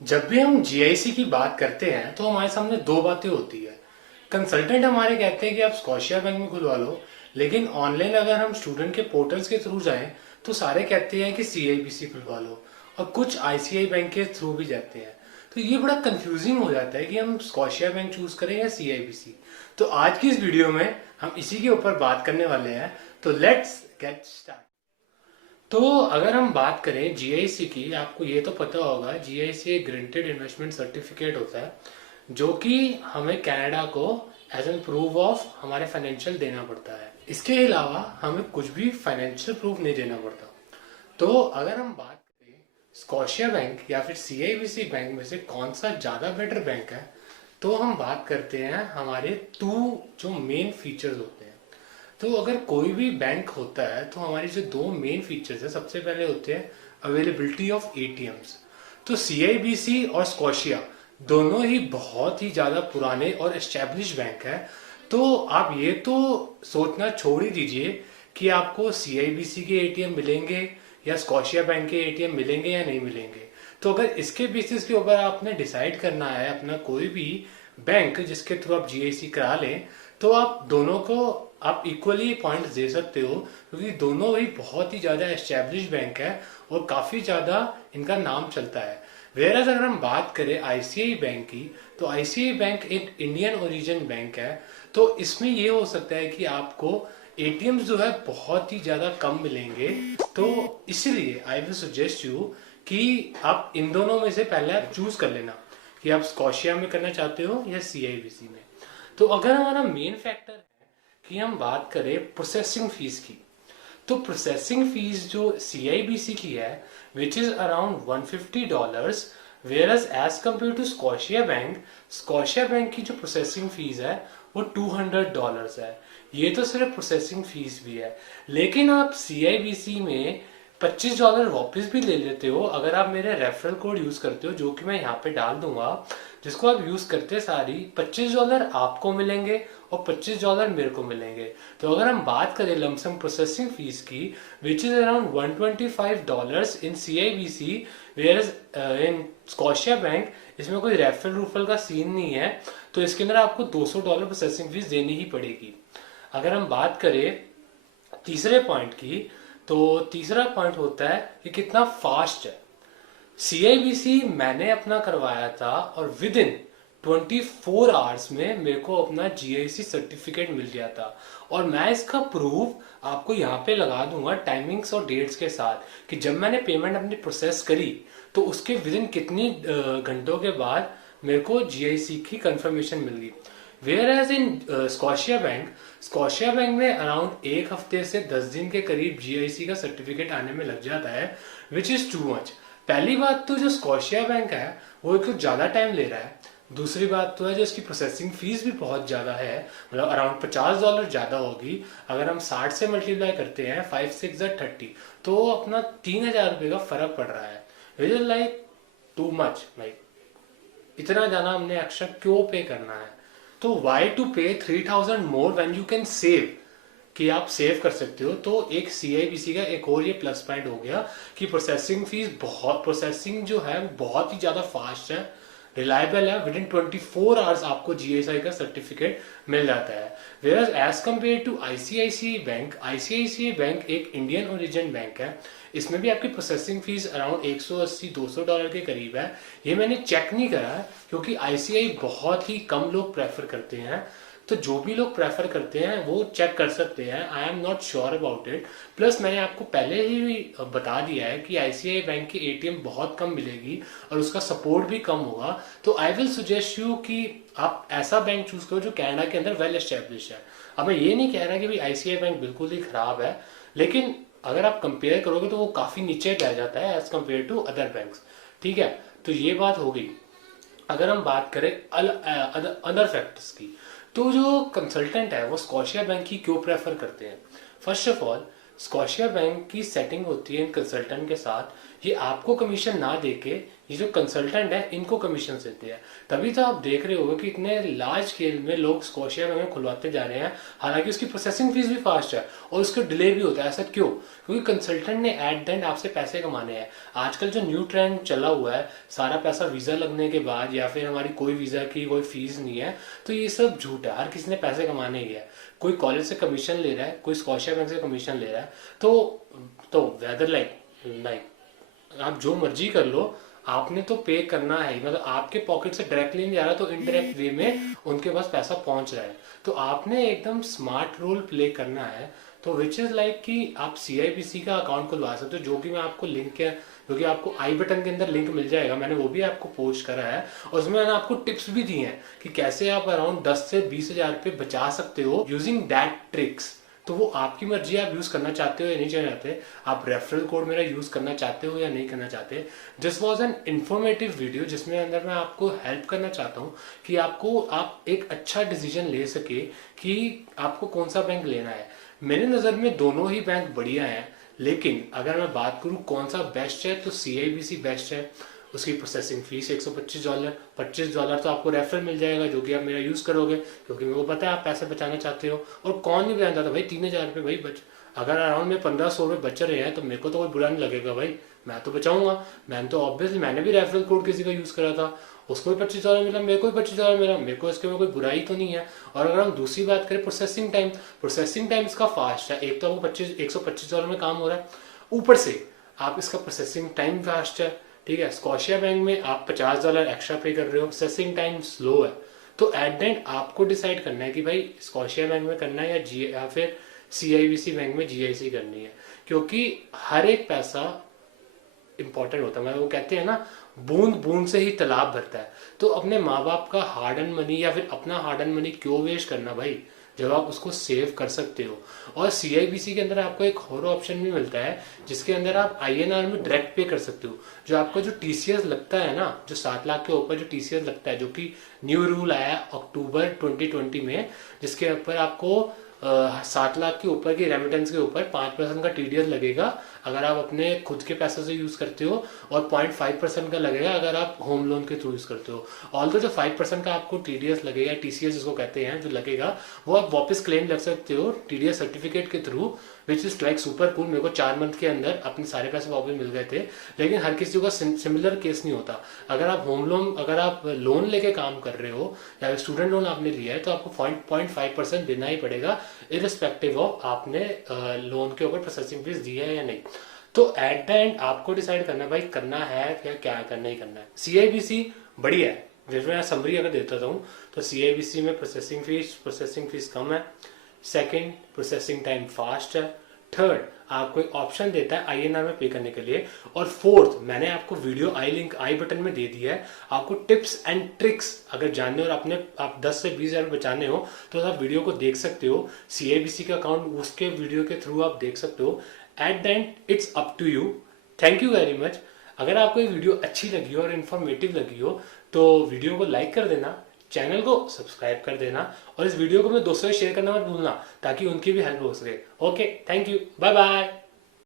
जब भी हम जीआईसी की बात करते हैं तो हमारे सामने दो बातें होती है। कंसल्टेंट हमारे कहते हैं कि आप स्कॉशिया बैंक में खुलवा लो, लेकिन ऑनलाइन अगर हम स्टूडेंट के पोर्टल्स के थ्रू जाएं तो सारे कहते हैं कि सीआईबीसी खुलवा लो, और कुछ आईसीआई बैंक के थ्रू भी जाते हैं। तो ये बड़ा कंफ्यूजिंग हो जाता है कि हम स्कॉशिया बैंक चूज करें या सीआईबीसी। तो आज की इस वीडियो में हम इसी के ऊपर बात करने वाले हैं। तो लेट्स गेट स्टार्ट। तो अगर हम बात करें जीआईसी की, आपको ये तो पता होगा जीआईसी एक ग्रांटेड इन्वेस्टमेंट सर्टिफिकेट होता है जो कि हमें कनाडा को एज एन प्रूफ ऑफ हमारे फाइनेंशियल देना पड़ता है। इसके अलावा हमें कुछ भी फाइनेंशियल प्रूफ नहीं देना पड़ता। तो अगर हम बात करें स्कॉशिया बैंक या फिर सीआईबीसी बैंक में से कौन सा ज़्यादा बेटर बैंक है, तो हम बात करते हैं हमारे टू जो मेन फीचर्स होते हैं। तो अगर कोई भी बैंक होता है तो हमारी जो दो मेन फीचर्स है, सबसे पहले होते हैं अवेलेबिलिटी ऑफ एटीएम्स। तो सीआईबीसी और स्कॉशिया दोनों ही बहुत ही ज़्यादा पुराने और एस्टेब्लिश बैंक है। तो आप ये तो सोचना छोड़ ही दीजिए कि आपको सीआईबीसी के एटीएम मिलेंगे या स्कॉशिया बैंक के एटीएम मिलेंगे या नहीं मिलेंगे। तो अगर इसके बेसिस के ऊपर आपने डिसाइड करना है अपना कोई भी बैंक जिसके थ्रू आप जीआईसी करा लें, तो आप दोनों को आप इक्वली पॉइंट्स दे सकते हो, क्योंकि दोनों ही बहुत ही ज़्यादा एस्टेब्लिश बैंक है और काफ़ी ज़्यादा इनका नाम चलता है। वेरएज अगर हम बात करें आईसीआई बैंक की, तो आईसीआई बैंक एक इंडियन ओरिजिन बैंक है। तो इसमें ये हो सकता है कि आपको एटीएम्स जो है बहुत ही ज़्यादा कम मिलेंगे। तो इसलिए आई विल सजेस्ट यू कि आप इन दोनों में से पहले आप चूज कर लेना कि आप स्कॉशिया में करना चाहते हो या सीआईबीसी में। तो अगर हमारा मेन फैक्टर है कि हम बात करें प्रोसेसिंग फीस की, तो प्रोसेसिंग फीस जो सीआईबीसी की है which is around $150, whereas as compare to Scotia bank की जो प्रोसेसिंग फीस है वो $200 है। ये तो सिर्फ प्रोसेसिंग फीस भी है, लेकिन आप सीआईबीसी में $25 वापस भी ले लेते हो अगर आप मेरे रेफरल कोड यूज करते हो, जो कि मैं यहाँ पे डाल दूंगा। जिसको आप यूज करते सारी $25 आपको मिलेंगे और $25 मेरे को मिलेंगे। तो अगर हम बात करें लमसम प्रोसेसिंग फीस की which is around $125 in CIBC, where in Scotia bank इसमें कोई रेफरल रूफल का सीन नहीं है। तो इसके अंदर आपको $200 प्रोसेसिंग फीस देनी ही पड़ेगी। अगर हम बात करें तीसरे पॉइंट की, तो तीसरा पॉइंट होता है कि कितना फास्ट है। सीआईबीसी मैंने अपना करवाया था और विद इन 24 आवर्स में मेरे को अपना जीआईसी सर्टिफिकेट मिल गया था। और मैं इसका प्रूफ आपको यहाँ पे लगा दूंगा टाइमिंग्स और डेट्स के साथ कि जब मैंने पेमेंट अपनी प्रोसेस करी तो उसके विद इन कितनी घंटों के बाद मेरे को जीआईसी की कंफर्मेशन मिल गई। Where as in Scotia bank में अराउंड एक हफ्ते से 10 दिन के करीब जीआईसी का सर्टिफिकेट आने में लग जाता है, विच इज टू मच। पहली बात तो जो स्कॉशिया बैंक है वो एक तो ज्यादा टाइम ले रहा है। दूसरी बात तो है जो इसकी प्रोसेसिंग फीस भी बहुत ज्यादा है, मतलब अराउंड $50 ज्यादा होगी। अगर हम 60 से मल्टीप्लाई करते हैं 5 6 30, तो अपना $3000 का फर्क पड़ रहा है, which is like too much. Like इतना ज्यादा हमने एक्स्ट्रा क्यों पे करना है? तो वाई टू पे 3000 मोर व्हेन यू कैन सेव, कि आप सेव कर सकते हो। तो एक सीआईबीसी का एक और ये प्लस पॉइंट हो गया कि प्रोसेसिंग जो है बहुत ही ज्यादा फास्ट है, रिलायबल है। विद इन 24 आवर्स आपको जीएसआई का सर्टिफिकेट मिल जाता है। Where as compare to ICICI bank एक इंडियन ओरिजिन बैंक है। इसमें भी आपकी प्रोसेसिंग फीस अराउंड $180-200 के करीब है। ये मैंने चेक नहीं करा है क्योंकि आईसीआई बहुत ही कम लोग प्रेफर करते हैं। तो जो भी लोग प्रेफर करते हैं वो चेक कर सकते हैं, I am not sure about it. Plus मैंने आपको पहले ही बता दिया है कि आईसीआई बैंक की एटीएम बहुत कम मिलेगी और उसका सपोर्ट भी कम होगा। तो आई विल सजेस्ट यू कि आप ऐसा बैंक चूज करो जो कनाडा के अंदर वेल एस्टेब्लिश है। अब मैं ये नहीं कह रहा कि भाई आईसीआई बैंक बिल्कुल ही खराब है, लेकिन अगर आप कंपेयर करोगे तो वो काफी नीचे रह जाता है as compare to other banks. ठीक है, तो ये बात हो गई। अगर हम बात करें अदर फैक्टर्स की, तो जो कंसल्टेंट है वो स्कॉशिया बैंक की क्यों प्रेफर करते हैं? First of all, Scotia bank की सेटिंग होती है इन कंसल्टेंट के साथ ये आपको कमीशन ना देके ये जो कंसल्टेंट है इनको कमीशन देते हैं। तभी तो आप देख रहे हो कि इतने लार्ज स्केल में लोग स्कॉशिया बैंक में खुलवाते जा रहे हैं, हालांकि उसकी प्रोसेसिंग फीस भी फास्ट है और उसका डिले भी होता है। ऐसा क्यों? क्योंकि कंसल्टेंट ने एट द एंड आपसे पैसे कमाने हैं। आजकल जो न्यू ट्रेंड चला हुआ है, सारा पैसा वीजा लगने के बाद या फिर हमारी कोई वीजा की कोई फीस नहीं है, तो ये सब झूठ है। हर किसी ने पैसे कमाने ही है। कोई कॉलेज से कमीशन ले रहा है, कोई स्कॉशिया बैंक से कमीशन ले रहा है, तो वेदर लाइक आप जो मर्जी कर लो, आपने तो पे करना है। मतलब आपके पॉकेट से डायरेक्टली नहीं जा रहा, तो इनडायरेक्ट वे में उनके पास पैसा पहुंच रहा है। तो आपने एकदम स्मार्ट रोल प्ले करना है। तो विच इज लाइक कि आप CIBC का अकाउंट खुलवा सकते हो, जो कि मैं आपको लिंक है, जो कि आपको आई बटन के अंदर लिंक मिल जाएगा। मैंने वो भी आपको पोस्ट करा है और उसमें मैंने आपको टिप्स भी दी हैं कि कैसे आप अराउंड 10 से 20 हजार रुपये बचा सकते हो यूजिंग दैट ट्रिक्स। तो वो आपकी मर्जी, आप यूज करना चाहते हो या नहीं चाहते, आप रेफरल कोड मेरा यूज करना चाहते हो या नहीं करना चाहते। This was an informative video जिसमें अंदर मैं आपको हेल्प करना चाहता हूँ कि आप एक अच्छा डिसीजन ले सके कि आपको कौन सा बैंक लेना है। मेरे नज़र में दोनों ही बैंक बढ़िया हैं, लेकिन अगर मैं बात करूँ कौन सा बेस्ट है, तो CIBC बेस्ट है। उसकी प्रोसेसिंग फीस $125, $25 तो आपको रेफरल मिल जाएगा, जो कि आप मेरा यूज़ करोगे, क्योंकि मेरे को पता है आप पैसे बचाना चाहते हो। और कौन नहीं बचाना चाहता भाई? 3,000 रुपये भाई बच, अगर अराउंड में 1,500 रुपये बच रहे हैं तो मेरे को तो कोई बुरा नहीं लगेगा भाई, मैं तो बचाऊंगा। मैंने तो ऑब्वियसली मैंने भी रेफरल कोड किसी का यूज़ करा था, उसको भी $25 मिला, मेरे को भी $25 मिला, मेरे को इसके में कोई बुराई तो नहीं है। और अगर हम दूसरी बात करें प्रोसेसिंग टाइम इसका फास्ट है। एक तो आपको $125 में काम हो रहा है, ऊपर से आप इसका प्रोसेसिंग टाइम फास्ट है। ठीक है, स्कॉशिया बैंक में आप $50 एक्स्ट्रा पे कर रहे हो, प्रोसेसिंग टाइम स्लो है। तो एट द एंड आपको डिसाइड करना है कि भाई स्कॉशिया बैंक में करना है या फिर CIBC बैंक में GIC करनी है, क्योंकि हर एक पैसा इंपॉर्टेंट होता है। वो कहते हैं ना, बूंद बूंद से ही तालाब भरता है। तो अपने माँ बाप का हार्ड एंड मनी या फिर अपना हार्ड एंड मनी क्यों वेस्ट करना भाई, जब आप उसको सेव कर सकते हो। और CIBC के अंदर आपको एक और ऑप्शन भी मिलता है, जिसके अंदर आप INR में डायरेक्ट पे कर सकते हो। जो आपका जो TCS लगता है ना, जो 7 लाख के ऊपर जो TCS लगता है, जो कि न्यू रूल आया अक्टूबर 2020 में, जिसके ऊपर आपको 7 लाख के ऊपर की रेमिटेंस के ऊपर 5% का TDS लगेगा अगर आप अपने खुद के पैसे से यूज करते हो, और 0.5% का लगेगा अगर आप होम लोन के थ्रू यूज करते हो। ऑल्दो जो 5% का आपको TDS लगेगा, TCS जिसको कहते हैं, जो लगेगा, वो आप वापस क्लेम कर सकते हो TDS सर्टिफिकेट के through, which is like super cool. मेरे को 4 मंथ के अंदर अपने सारे पैसे वापस मिल गए थे। लेकिन हर किसी का सिमिलर केस नहीं होता। अगर आप लोन लेके काम कर रहे हो या स्टूडेंट लोन आपने लिया है, तो आपको 0.5% देना ही पड़ेगा, इरिस्पेक्टिव ऑफ आपने लोन के ऊपर प्रोसेसिंग फीस दी है या नहीं। तो एट द एंड आपको डिसाइड करना भाई करना है या क्या करना ही करना है। CIBC बढ़िया है। जैसे मैं समरी अगर देता हूँ तो CIBC में प्रोसेसिंग फीस कम है। सेकंड, प्रोसेसिंग टाइम फास्ट है। थर्ड, आपको एक ऑप्शन देता है INR में पे करने के लिए। और फोर्थ, मैंने आपको वीडियो आई बटन में दे दिया है। आपको टिप्स एंड ट्रिक्स अगर जानने और आप 10 से 20 हजार बचाने हो, तो आप वीडियो को देख सकते हो। CIBC का अकाउंट उसके वीडियो के थ्रू आप देख सकते हो। At the end it's up to you. Thank you very much. अगर आपको ये वीडियो अच्छी लगी हो और इन्फॉर्मेटिव लगी हो, तो वीडियो को लाइक कर देना, चैनल को सब्सक्राइब कर देना, और इस वीडियो को अपने दोस्तों से शेयर करना मत भूलना, ताकि उनकी भी हेल्प हो सके। Okay, thank you, bye bye.